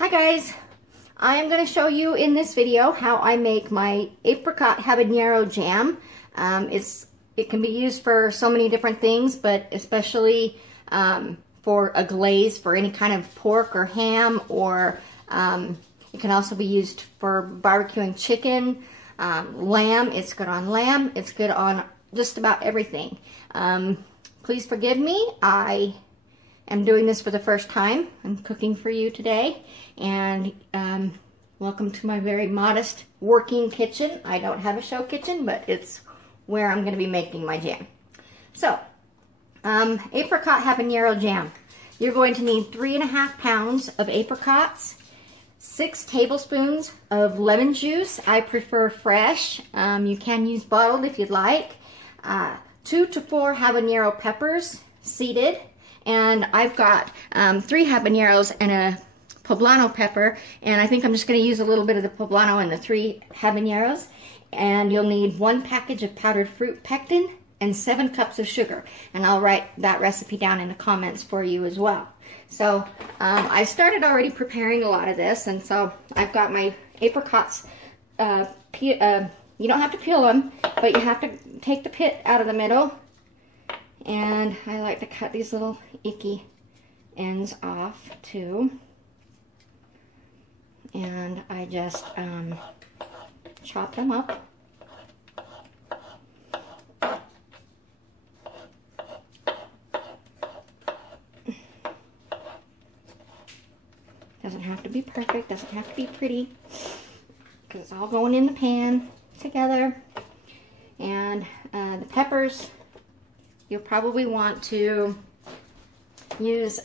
Hi guys, I'm going to show you in this video how I make my Apricot-Habanero jam. It can be used for so many different things, but especially for a glaze for any kind of pork or ham, or it can also be used for barbecuing chicken, lamb. It's good on lamb. It's good on just about everything. Please forgive me. I am doing this for the first time. I'm cooking for you today, and welcome to my very modest working kitchen. I don't have a show kitchen, but it's where I'm going to be making my jam. So, Apricot-Habanero jam. You're going to need 3.5 pounds of apricots, 6 tablespoons of lemon juice. I prefer fresh. You can use bottled if you'd like. 2 to 4 habanero peppers, seeded. And I've got 3 habaneros and a Pablano pepper, and I think I'm just going to use a little bit of the Pablano and the 3 habaneros. And you'll need 1 package of powdered fruit pectin and 7 cups of sugar. And I'll write that recipe down in the comments for you as well. So I started already preparing a lot of this, and so I've got my apricots. You don't have to peel them, but you have to take the pit out of the middle. And I like to cut these little icky ends off too. And I just chop them up. Doesn't have to be perfect, doesn't have to be pretty, because it's all going in the pan together. And the peppers, you'll probably want to use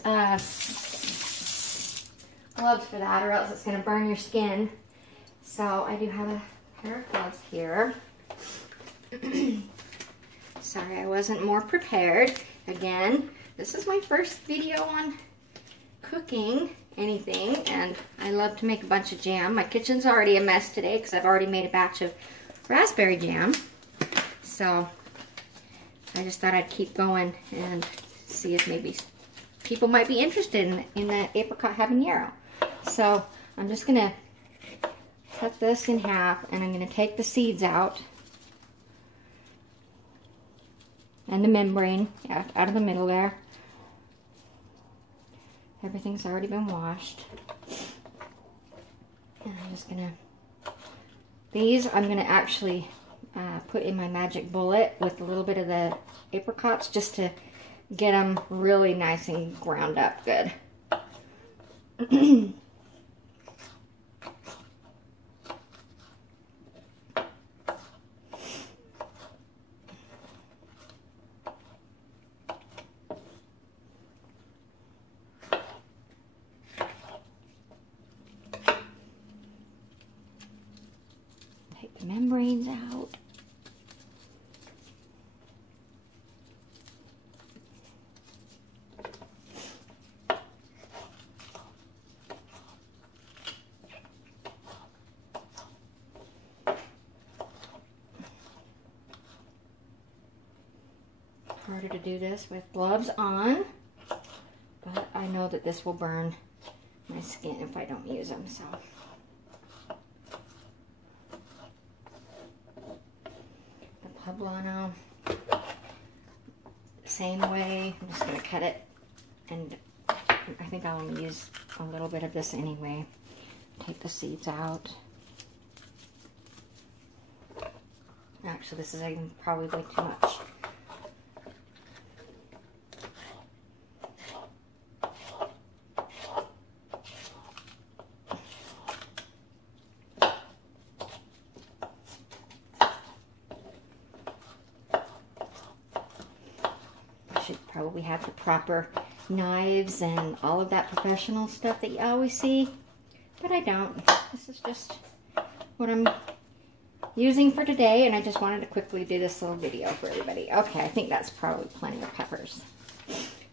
gloves for that, or else it's going to burn your skin. So I do have a pair of gloves here. Sorry, I wasn't more prepared. Again, this is my first video on cooking anything, and I love to make a bunch of jam. My kitchen's already a mess today because I've already made a batch of raspberry jam. So I just thought I'd keep going and see if maybe people might be interested in the apricot habanero. So I'm just going to cut this in half, and I'm going to take the seeds out and the membrane out of the middle there. Everything's already been washed. And I'm just going to, these I'm going to actually put in my magic bullet with a little bit of the apricots, just to get them really nice and ground up good. Take the membranes out. Harder to do this with gloves on, but I know that this will burn my skin if I don't use them. So the Pablano, same way. I'm just going to cut it, and I think I'll only use a little bit of this anyway. Take the seeds out. Actually, this is even probably way too much. Should probably have the proper knives and all of that professional stuff that you always see, but I don't. This is just what I'm using for today, and I just wanted to quickly do this little video for everybody. Okay, I think that's probably plenty of peppers.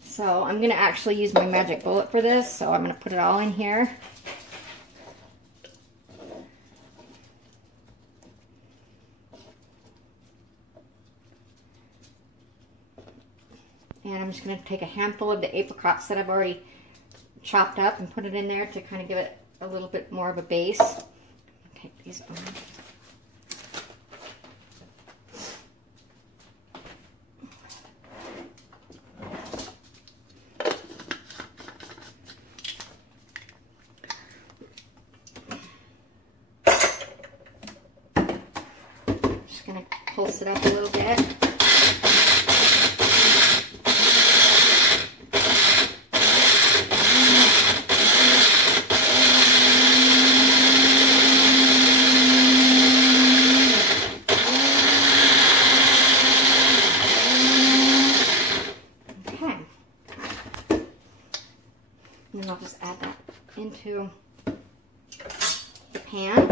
So I'm going to actually use my magic bullet for this, so I'm going to put it all in here. And I'm just going to take a handful of the apricots that I've already chopped up and put it in there to kind of give it a little bit more of a base. Take these on. Just gonna pulse it up a little bit. And then I'll just add that into the pan.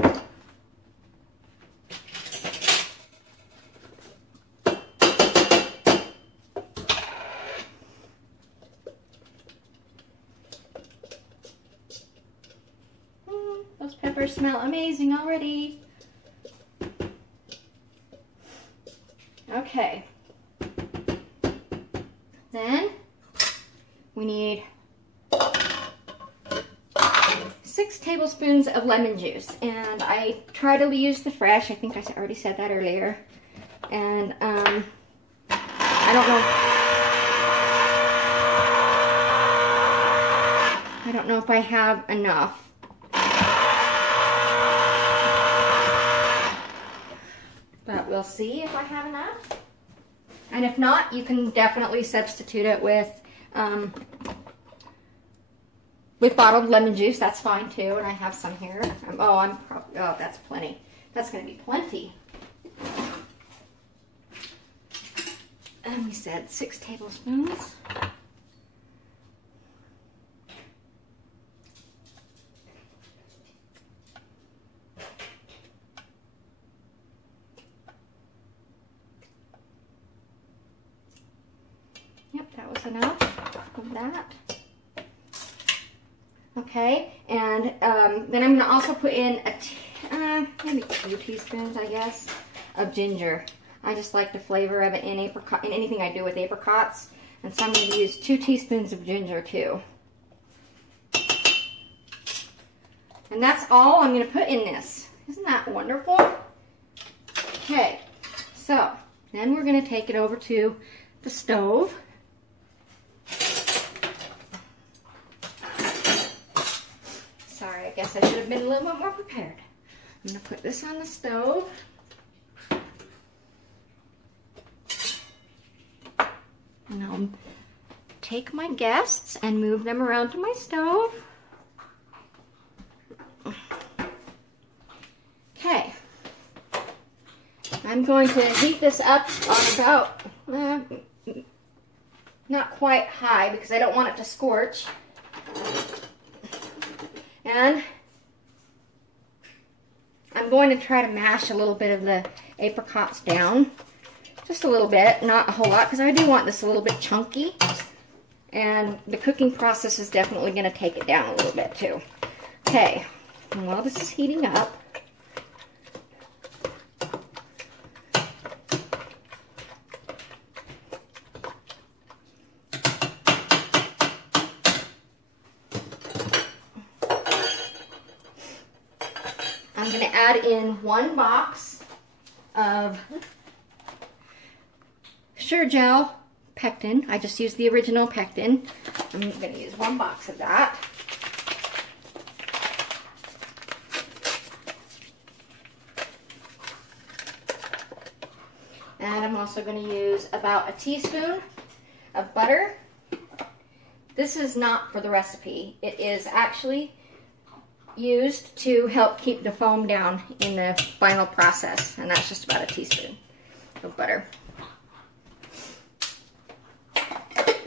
Those peppers smell amazing already. Okay. Then we need 6 tablespoons of lemon juice, and I try to use the fresh. I think I already said that earlier. And I don't know if I have enough. But we'll see if I have enough. And if not, you can definitely substitute it with bottled lemon juice. That's fine too, and I have some here. Oh, that's plenty. That's going to be plenty. And we said 6 tablespoons. Yep, that was enough of that. Okay, and then I'm going to also put in maybe 2 teaspoons, I guess, of ginger. I just like the flavor of it in apricot, in anything I do with apricots. And so I'm going to use 2 teaspoons of ginger too. And that's all I'm going to put in this. Isn't that wonderful? Okay, so then we're going to take it over to the stove. Sorry, I guess I should have been a little bit more prepared. I'm going to put this on the stove. And I'll take my guests and move them around to my stove. Okay. I'm going to heat this up on about, not quite high because I don't want it to scorch. And I'm going to try to mash a little bit of the apricots down. Just a little bit, not a whole lot, because I do want this a little bit chunky. And the cooking process is definitely going to take it down a little bit too. Okay, and while this is heating up, I'm going to add in 1 box of Sure-Jell pectin. I just used the original pectin. I'm going to use 1 box of that. And I'm also going to use about a teaspoon of butter. This is not for the recipe. It is actually used to help keep the foam down in the final process. And that's just about a teaspoon of butter.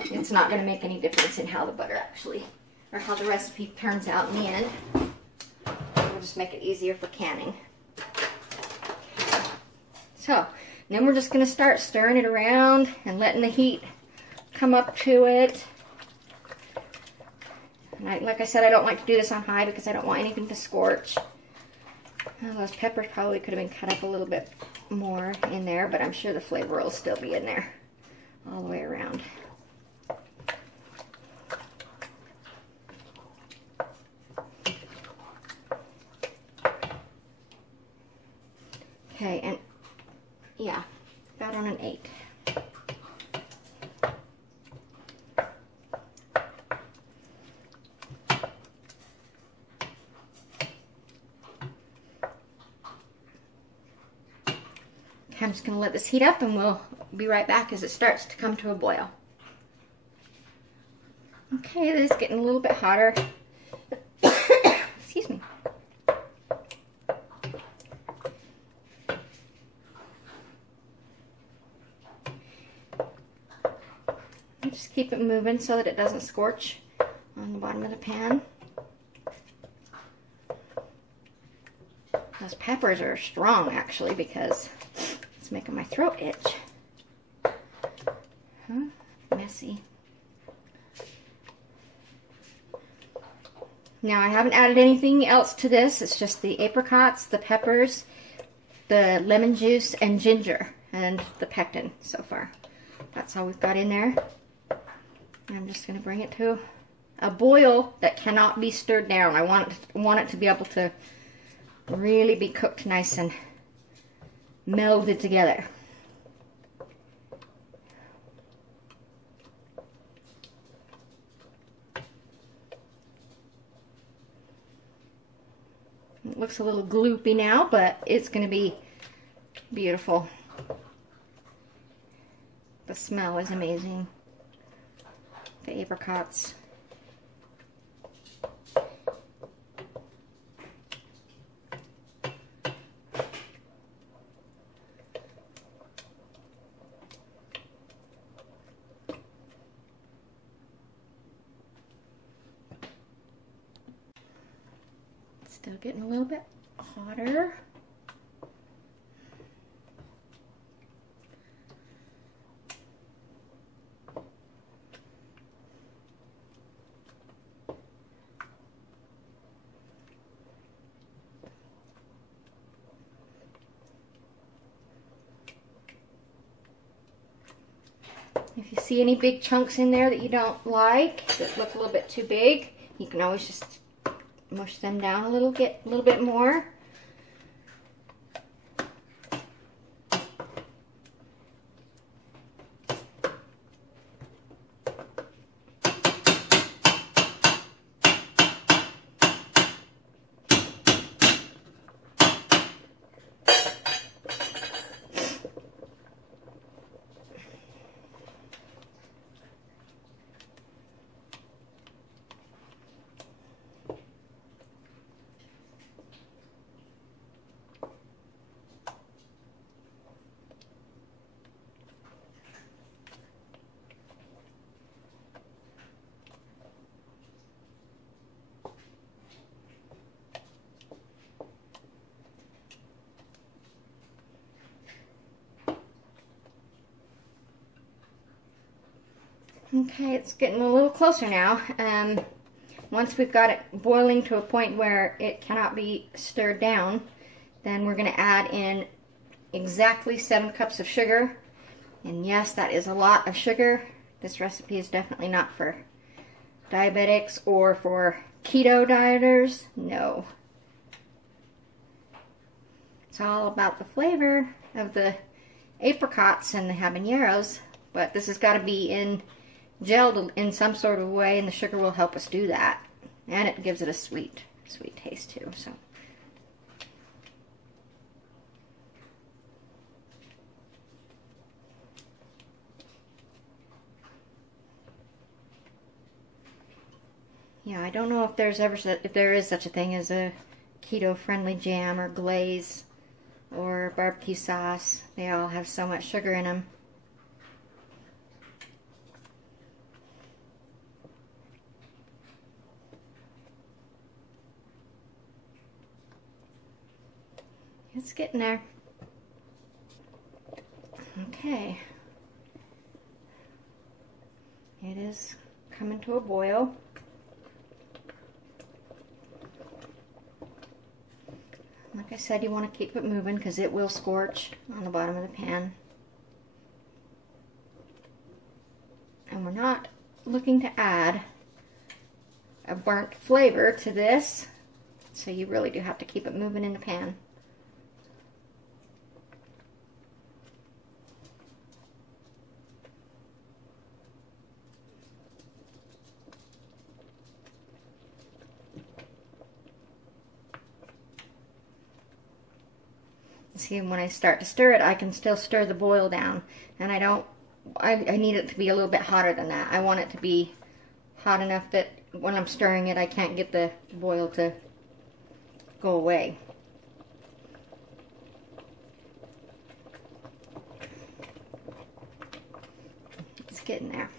It's not going to make any difference in how the butter actually, or how the recipe turns out in the end. We'll just make it easier for canning. So, then we're just going to start stirring it around and letting the heat come up to it. And like I said, I don't like to do this on high because I don't want anything to scorch. Those peppers probably could have been cut up a little bit more in there, but I'm sure the flavor will still be in there all the way around. 8. I'm just going to let this heat up and we'll be right back as it starts to come to a boil. Okay, it is getting a little bit hotter. Excuse me. Just keep it moving so that it doesn't scorch on the bottom of the pan. Those peppers are strong actually because it's making my throat itch. Huh? Messy. Now I haven't added anything else to this. It's just the apricots, the peppers, the lemon juice, and ginger, and the pectin so far. That's all we've got in there. I'm just going to bring it to a boil that cannot be stirred down. I want it to be able to really be cooked nice and melded together. It looks a little gloopy now, but it's going to be beautiful. The smell is amazing. The apricots. Still getting a little bit hotter. If you see any big chunks in there that you don't like, that look a little bit too big, you can always just mush them down a little, get a little bit more. Okay, it's getting a little closer now. Once we've got it boiling to a point where it cannot be stirred down, then we're going to add in exactly 7 cups of sugar. And yes, that is a lot of sugar. This recipe is definitely not for diabetics or for keto dieters. No. It's all about the flavor of the apricots and the habaneros, but this has got to be gelled in some sort of way, and the sugar will help us do that. And it gives it a sweet taste too. So yeah, I don't know if there is such a thing as a keto-friendly jam or glaze or barbecue sauce. They all have so much sugar in them. It's getting there. Okay. It is coming to a boil. Like I said, you want to keep it moving because it will scorch on the bottom of the pan. And we're not looking to add a burnt flavor to this, so you really do have to keep it moving in the pan. See, when I start to stir it, I can still stir the boil down. And I need it to be a little bit hotter than that. I want it to be hot enough that when I'm stirring it, I can't get the boil to go away. It's getting there.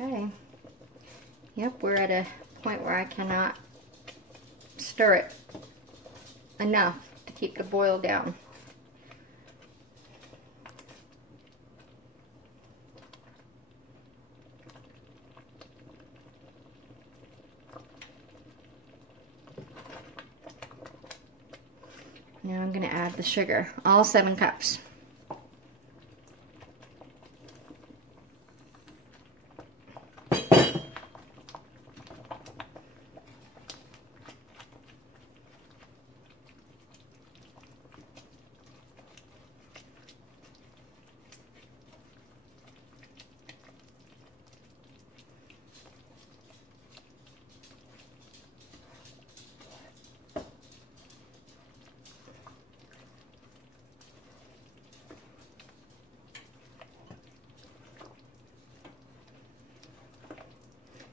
Okay. Yep, we're at a point where I cannot stir it enough to keep the boil down. Now I'm going to add the sugar, all 7 cups.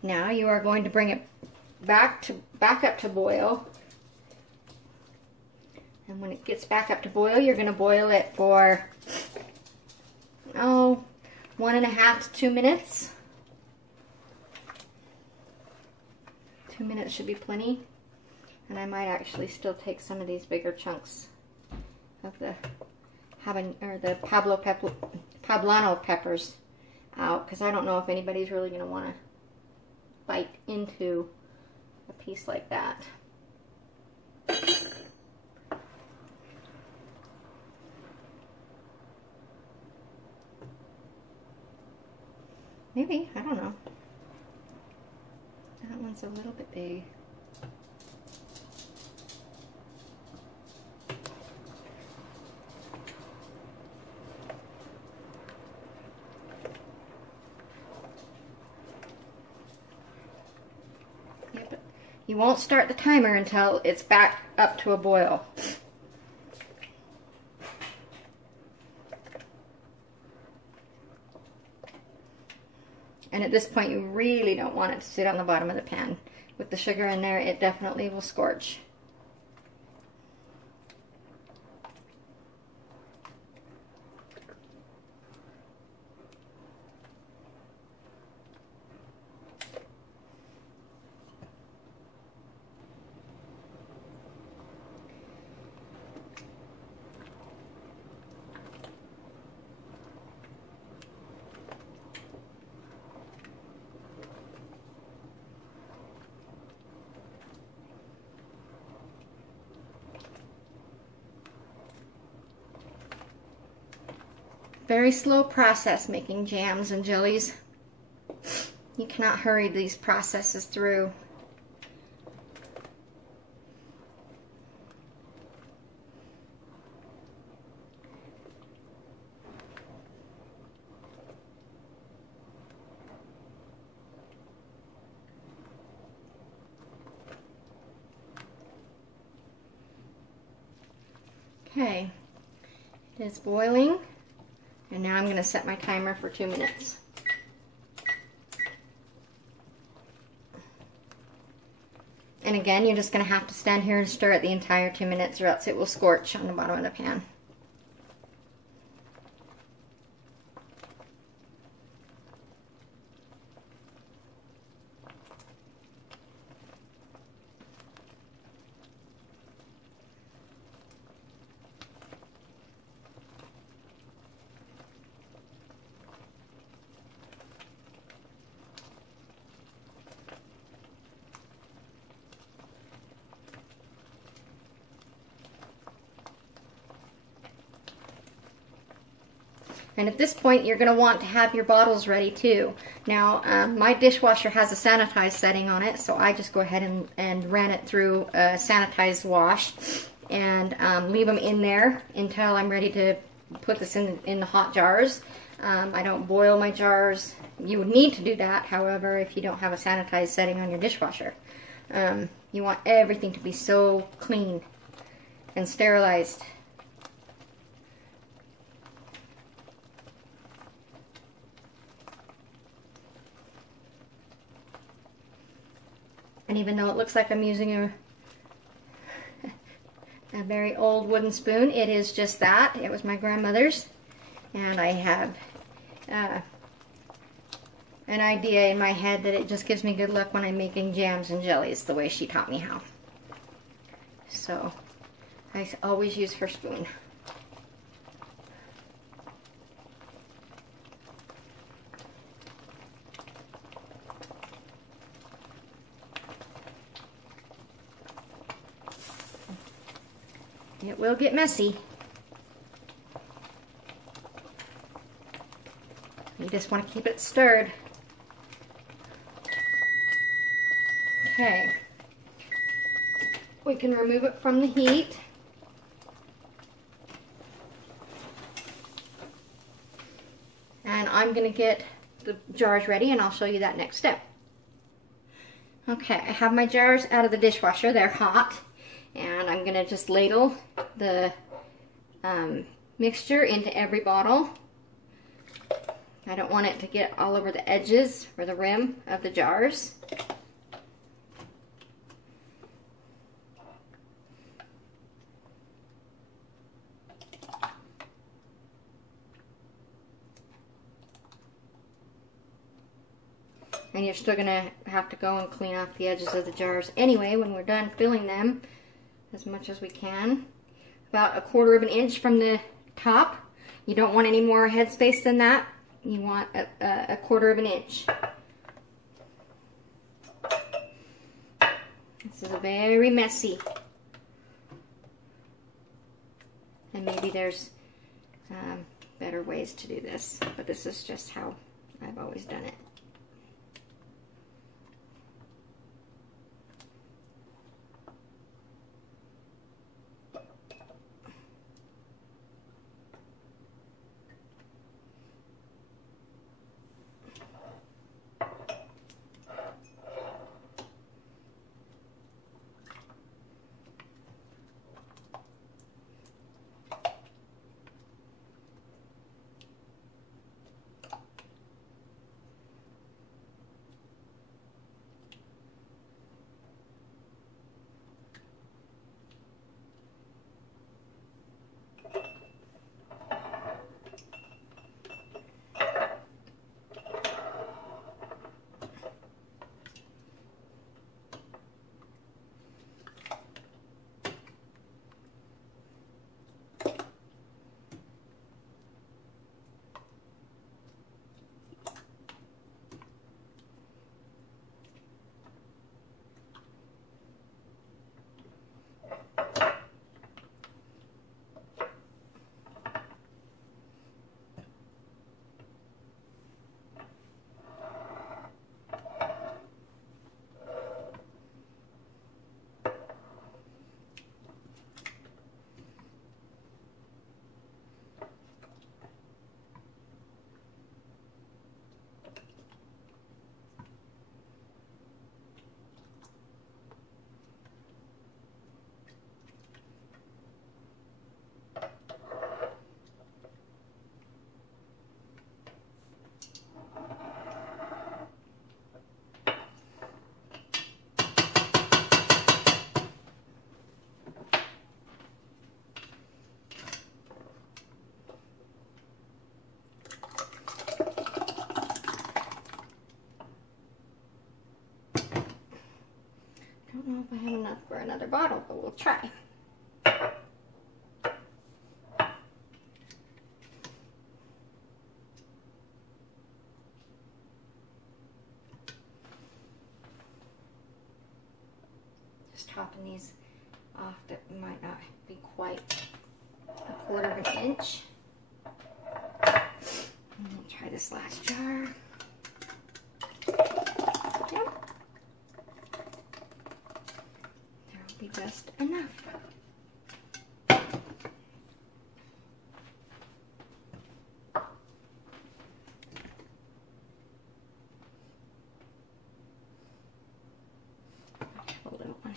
Now you are going to bring it back up to boil. And when it gets back up to boil, you're going to boil it for 1.5 to 2 minutes. 2 minutes should be plenty. And I might actually still take some of these bigger chunks of the Pablano peppers out, because I don't know if anybody's really going to want to bite into a piece like that. Maybe, I don't know. That one's a little bit big. You won't start the timer until it's back up to a boil. And at this point, you really don't want it to sit on the bottom of the pan. With the sugar in there, it definitely will scorch. Very slow process making jams and jellies. You cannot hurry these processes through. Okay, it is boiling. And now I'm going to set my timer for 2 minutes. And again, you're just going to have to stand here and stir it the entire 2 minutes, or else it will scorch on the bottom of the pan. And at this point, you're going to want to have your bottles ready too. Now, my dishwasher has a sanitized setting on it, so I just go ahead and ran it through a sanitized wash. and leave them in there until I'm ready to put this in the hot jars. I don't boil my jars. You would need to do that, however, if you don't have a sanitized setting on your dishwasher. You want everything to be so clean and sterilized. And even though it looks like I'm using a very old wooden spoon, it is just that. It was my grandmother's, and I have an idea in my head that it just gives me good luck when I'm making jams and jellies the way she taught me how. So I always use her spoon. It will get messy. You just want to keep it stirred. Okay. We can remove it from the heat. And I'm going to get the jars ready, and I'll show you that next step. Okay, I have my jars out of the dishwasher. They're hot. And I'm going to just ladle the mixture into every bottle. I don't want it to get all over the edges or the rim of the jars. And you're still going to have to go and clean off the edges of the jars anyway when we're done filling them, as much as we can. About 1/4 of an inch from the top. You don't want any more headspace than that. You want a 1/4 of an inch. This is very messy. And maybe there's better ways to do this, but this is just how I've always done it. I don't know if I have enough for another bottle, but we'll try. Just topping these off that might not be quite 1/4 of an inch. And we'll try this last jar. Yep. There will be just enough.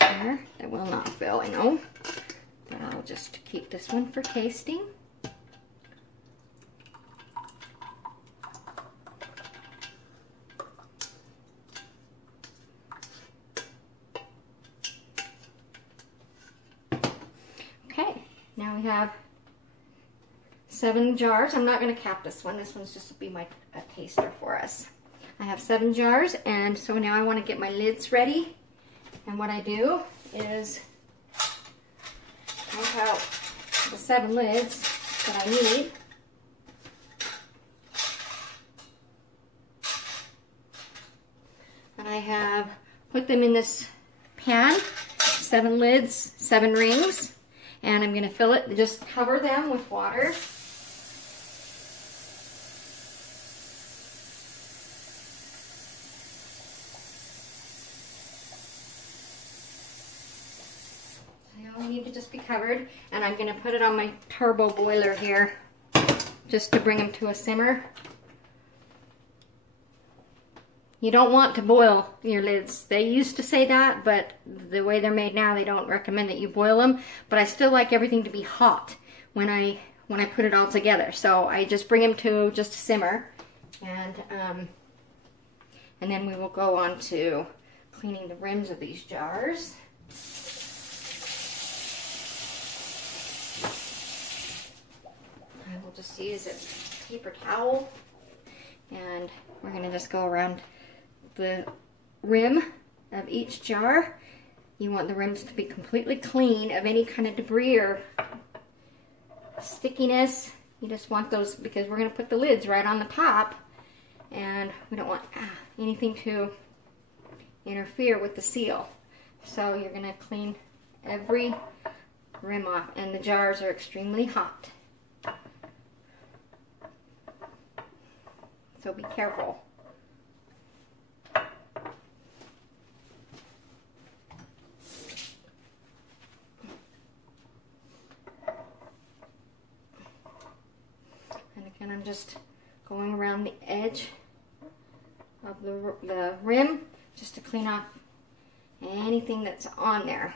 here that will not fill, I know. But I'll just keep this one for tasting. Okay, now we have 7 jars. I'm not going to cap this one. This one's just to be a taster for us. I have 7 jars, and so now I want to get my lids ready. And what I do is I out the 7 lids that I need. And I have put them in this pan, 7 lids, 7 rings, and I'm going to fill it, just cover them with water. Need to just be covered, and I'm going to put it on my turbo boiler here just to bring them to a simmer. You don't want to boil your lids. They used to say that, but the way they're made now, they don't recommend that you boil them. But I still like everything to be hot when I put it all together. So I just bring them to just a simmer, and then we will go on to cleaning the rims of these jars. We'll just use a paper towel, and we're going to just go around the rim of each jar. You want the rims to be completely clean of any kind of debris or stickiness. You just want those, because we're going to put the lids right on the top, and we don't want anything to interfere with the seal. So you're going to clean every rim off, and the jars are extremely hot. So be careful. And again, I'm just going around the edge of the rim just to clean off anything that's on there.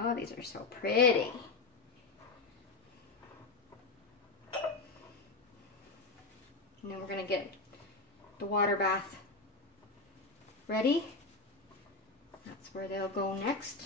Oh, these are so pretty. And then we're going to get the water bath ready. That's where they'll go next.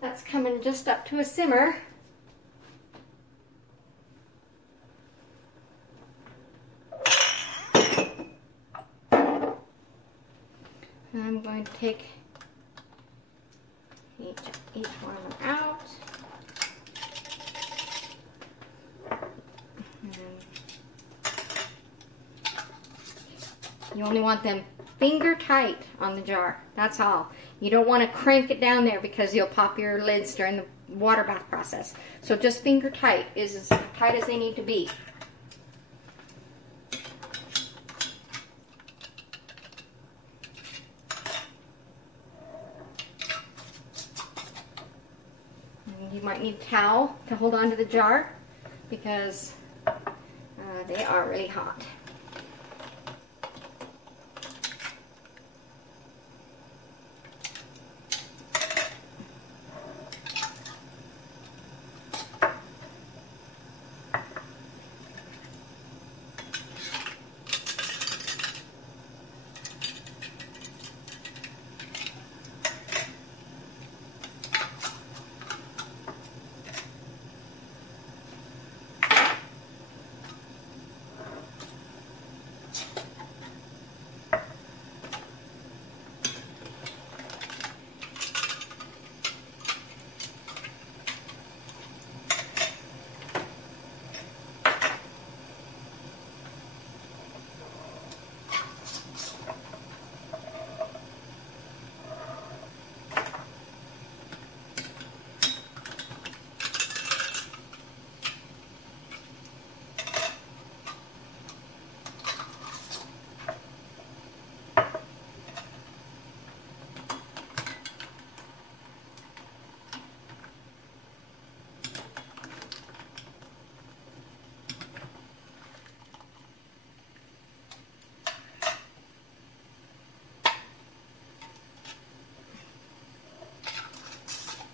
That's coming just up to a simmer. And I'm going to take each one out. You only want them finger tight on the jar. That's all. You don't want to crank it down there because you'll pop your lids during the water bath process. So just finger tight is as tight as they need to be. And you might need a towel to hold on to the jar because they are really hot.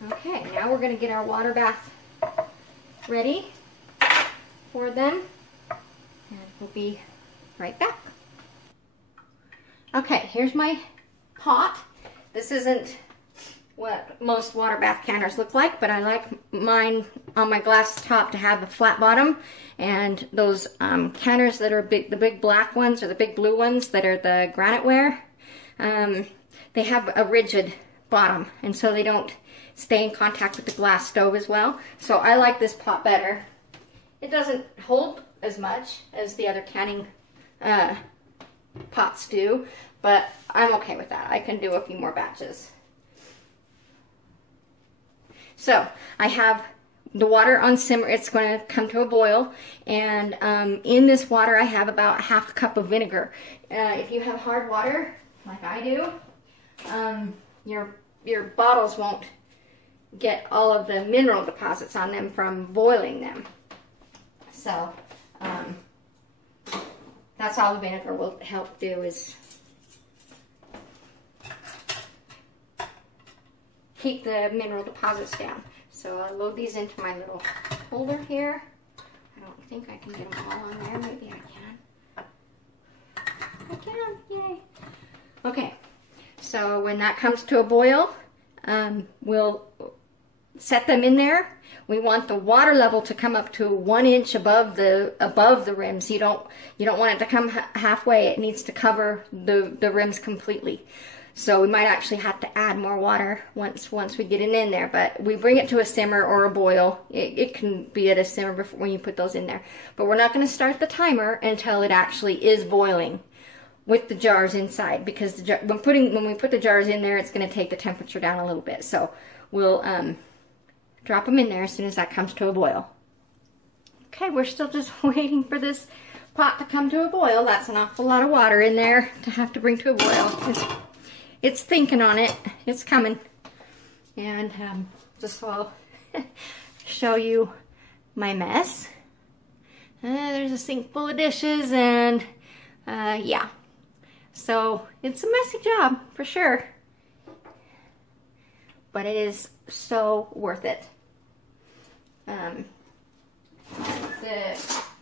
Okay, now we're going to get our water bath ready for them, and we'll be right back. Okay, here's my pot. This isn't what most water bath counters look like, but I like mine on my glass top to have a flat bottom, and those counters that are big, the big black ones or the big blue ones that are the granite ware, they have a rigid bottom, and so they don't stay in contact with the glass stove as well. So I like this pot better. It doesn't hold as much as the other canning pots do, but I'm okay with that. I can do a few more batches. So I have the water on simmer. It's going to come to a boil, and in this water I have about half a cup of vinegar. If you have hard water like I do, your bottles won't get all of the mineral deposits on them from boiling them. So that's all the vinegar will help do, is keep the mineral deposits down. So I'll load these into my little holder here. I don't think I can get them all on there. Maybe I can. I can, yay. Okay, so when that comes to a boil, we'll set them in there. We want the water level to come up to 1 inch above the rims. You don't want it to come halfway. It needs to cover the rims completely. So we might actually have to add more water once we get it in there. But we bring it to a simmer or a boil. It can be at a simmer before when you put those in there. But we're not going to start the timer until it actually is boiling with the jars inside, because when we put the jars in there, it's going to take the temperature down a little bit. So we'll drop them in there as soon as that comes to a boil. Okay, we're still just waiting for this pot to come to a boil. That's an awful lot of water in there to have to bring to a boil. It's thinking on it. It's coming. And just so I'll show you my mess. There's a sink full of dishes, and yeah. So it's a messy job for sure, but it is so worth it.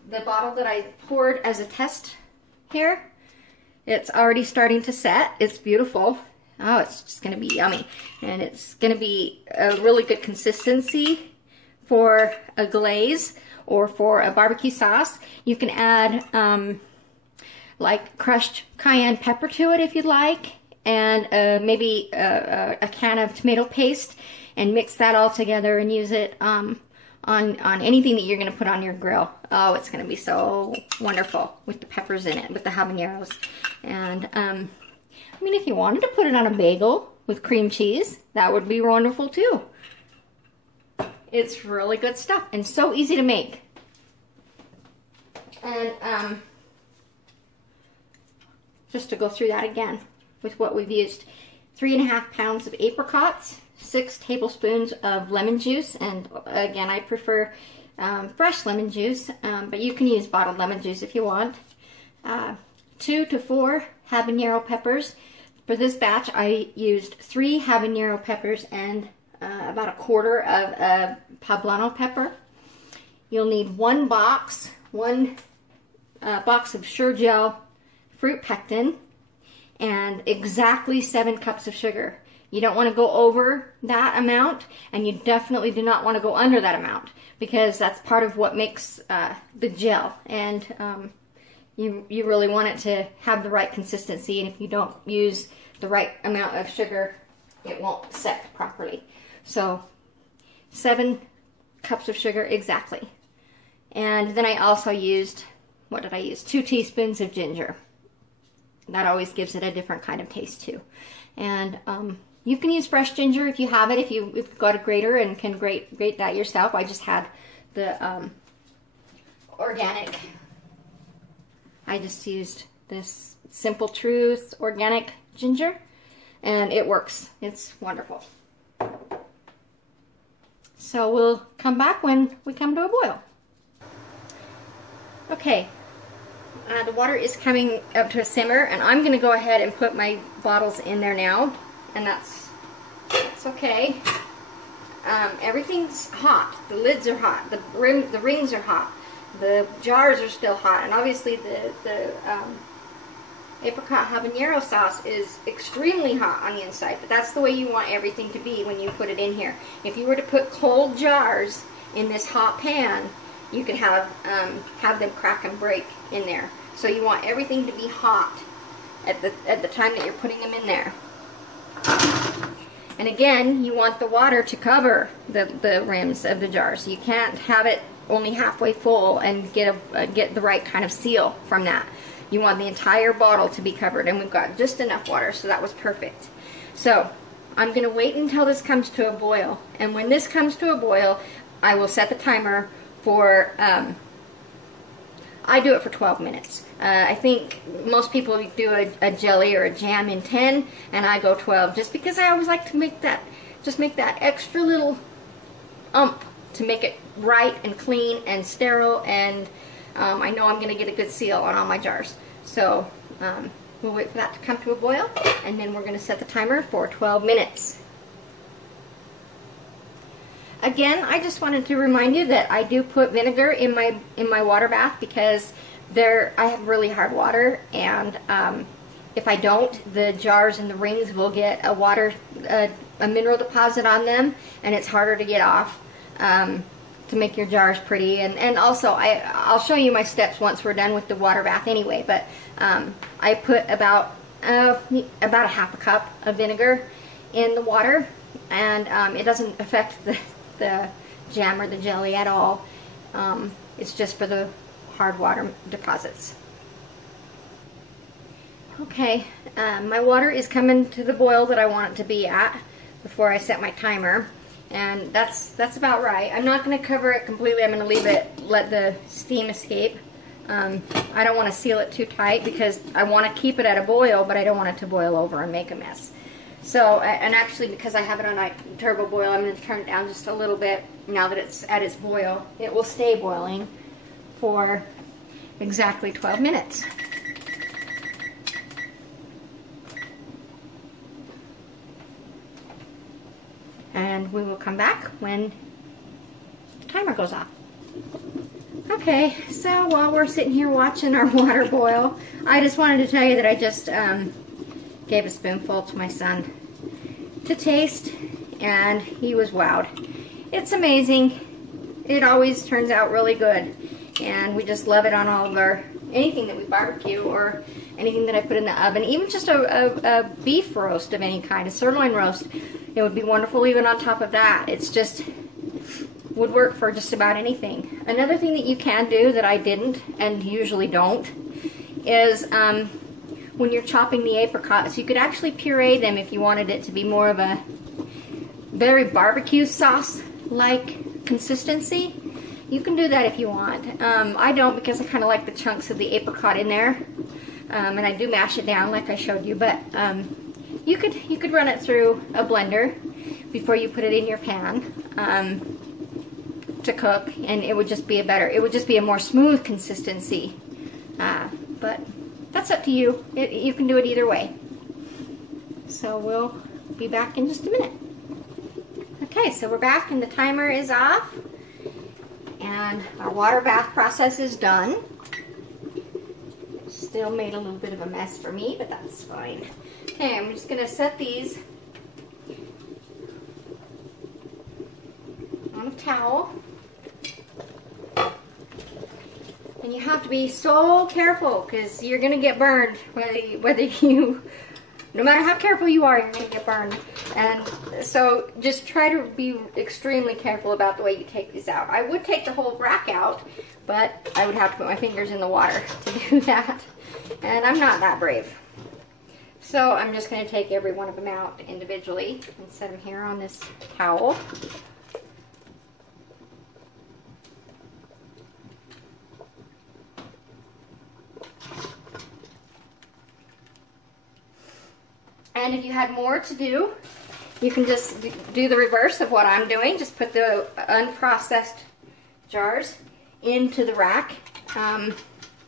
The bottle that I poured as a test here, it's already starting to set. It's beautiful. Oh, it's just gonna be yummy, and it's gonna be a really good consistency for a glaze or for a barbecue sauce. You can add like crushed cayenne pepper to it if you'd like, and maybe a can of tomato paste, and mix that all together and use it on anything that you're going to put on your grill. Oh, it's going to be so wonderful with the peppers in it, with the habaneros. And I mean, if you wanted to put it on a bagel with cream cheese, that would be wonderful too. It's really good stuff and so easy to make. And just to go through that again with what we've used: 3.5 pounds of apricots, 6 tablespoons of lemon juice, and again, I prefer fresh lemon juice, but you can use bottled lemon juice if you want. 2 to 4 habanero peppers. For this batch, I used 3 habanero peppers and about 1/4 of a Pablano pepper. You'll need one box of Sure-Jell fruit pectin, and exactly 7 cups of sugar. You don't want to go over that amount, and you definitely do not want to go under that amount, because that's part of what makes the gel, and you really want it to have the right consistency, and if you don't use the right amount of sugar, it won't set properly. So 7 cups of sugar exactly. And then I also used, what did I use? 2 teaspoons of ginger. That always gives it a different kind of taste too. And you can use fresh ginger if you have it, if you've got a grater and can grate that yourself. I just had the organic. I just used this Simple Truth organic ginger, and it works. It's wonderful. So we'll come back when we come to a boil. Okay. The water is coming up to a simmer, and I'm going to go ahead and put my bottles in there now, and that's okay. everything's hot. The lids are hot. The rings are hot. The jars are still hot. And obviously the Apricot-Habanero sauce is extremely hot on the inside. But that's the way you want everything to be when you put it in here. If you were to put cold jars in this hot pan, you could have them crack and break in there. So you want everything to be hot at the time that you're putting them in there. And again, you want the water to cover the rims of the jars. You can't have it only halfway full and get the right kind of seal from that. You want the entire bottle to be covered, and we've got just enough water, so that was perfect. So I'm going to wait until this comes to a boil, and when this comes to a boil, I will set the timer for, I do it for 12 minutes. I think most people do a jelly or a jam in 10, and I go 12, just because I always like to make that extra little to make it right and clean and sterile, and I know I'm going to get a good seal on all my jars. So we'll wait for that to come to a boil, and then we're going to set the timer for 12 minutes. Again, I just wanted to remind you that I do put vinegar in my water bath because I have really hard water, and if I don't, the jars and the rings will get a mineral deposit on them, and it's harder to get off to make your jars pretty. And also, I'll show you my steps once we're done with the water bath anyway, but I put about a half a cup of vinegar in the water, and it doesn't affect the jam or the jelly at all. It's just for the hard water deposits. Okay, my water is coming to the boil that I want it to be at before I set my timer, and that's about right. I'm not going to cover it completely. I'm going to leave it, let the steam escape. I don't want to seal it too tight because I want to keep it at a boil, but I don't want it to boil over and make a mess. So, and actually, because I have it on a turbo boil, I'm going to turn it down just a little bit now that it's at its boil. It will stay boiling for exactly 12 minutes. And we will come back when the timer goes off. Okay, so while we're sitting here watching our water boil, I just wanted to tell you that I just gave a spoonful to my son to taste, and he was wowed. It's amazing. It always turns out really good, and we just love it on all of anything that we barbecue or anything that I put in the oven, even just a beef roast of any kind, a sirloin roast. It would be wonderful even on top of that. It's just would work for just about anything. Another thing that you can do that I didn't and usually don't is when you're chopping the apricots, you could actually puree them if you wanted it to be more of a very barbecue sauce-like consistency. You can do that if you want. I don't, because I kind of like the chunks of the apricot in there, and I do mash it down like I showed you. But you could run it through a blender before you put it in your pan to cook, and it would just be a more smooth consistency. But that's up to you. You can do it either way. So we'll be back in just a minute. Okay, so we're back and the timer is off, and our water bath process is done. Still made a little bit of a mess for me, but that's fine. Okay, I'm just going to set these on a towel. And you have to be so careful because you're going to get burned, no matter how careful you are, you're going to get burned. And so just try to be extremely careful about the way you take these out. I would take the whole rack out, but I would have to put my fingers in the water to do that. And I'm not that brave. So I'm just going to take every one of them out individually and set them here on this towel. And if you had more to do, you can just do the reverse of what I'm doing. Just put the unprocessed jars into the rack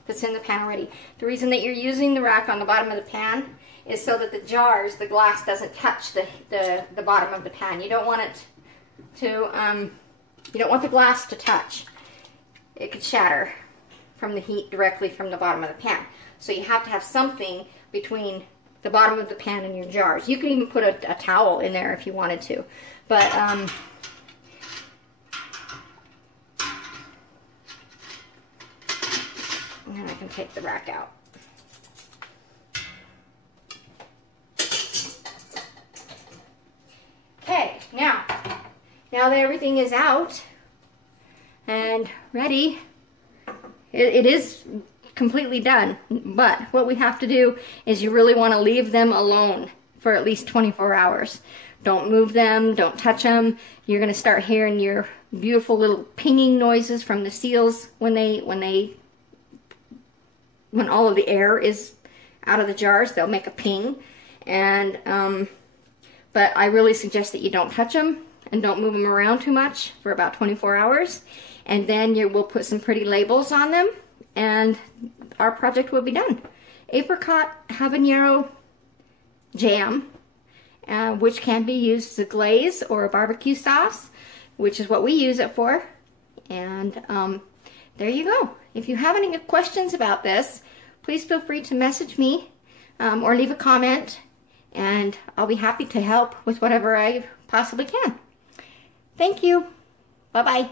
that's in the pan already. The reason that you're using the rack on the bottom of the pan is so that the glass doesn't touch the bottom of the pan. You don't want it to, you don't want the glass to touch. It could shatter from the heat directly from the bottom of the pan. So you have to have something between the bottom of the pan and your jars. You can even put a towel in there if you wanted to. But, and I can take the rack out. Okay, now that everything is out and ready, it is completely done. But what we have to do is you really want to leave them alone for at least 24 hours. Don't move them, don't touch them. You're going to start hearing your beautiful little pinging noises from the seals when all of the air is out of the jars. They'll make a ping. And but I really suggest that you don't touch them and don't move them around too much for about 24 hours. And then we'll put some pretty labels on them and our project will be done. Apricot-Habanero jam, which can be used as a glaze or a barbecue sauce, which is what we use it for. And there you go. If you have any questions about this, please feel free to message me or leave a comment, and I'll be happy to help with whatever I possibly can. Thank you. Bye-bye.